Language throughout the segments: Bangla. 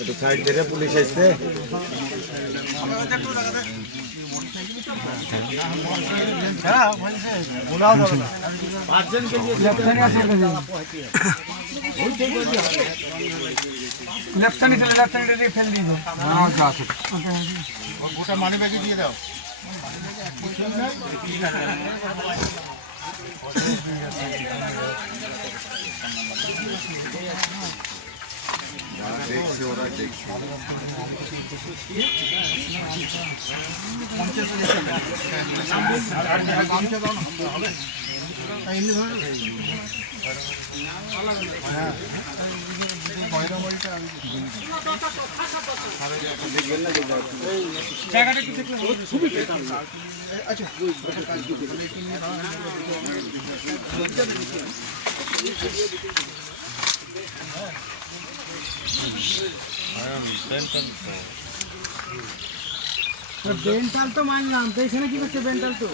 একটু সাইড দিয়ে পুলিশ আসছে। গোটা মানি ব্যাগে দিয়ে দাও। দেখছি ওরা দেখছি বেন্টাল তো মানলাম তো, এখানে কি করছে বেন্টাল তো?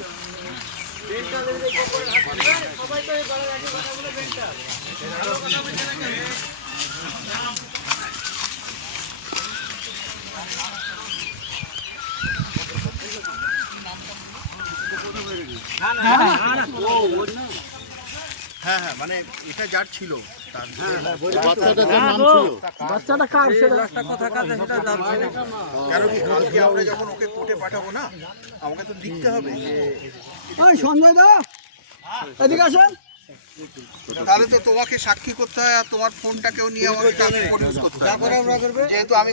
হ্যাঁ হ্যাঁ, মানে এটা যার ছিল বাচ্চাটা কার সেটা? কেন কি কালকে আমরা যখন ওকে কোর্টে পাঠাবো না, আমাকে তো দেখতে হবে যে ওই সঞ্জয় দা এদিকে আসেন। তাহলে তো তোমাকে সাক্ষী করতে হয়, আর তোমার ফোনটাকেও নিয়ে আমাকে প্রডিউস করতে হয়, যেহেতু আমি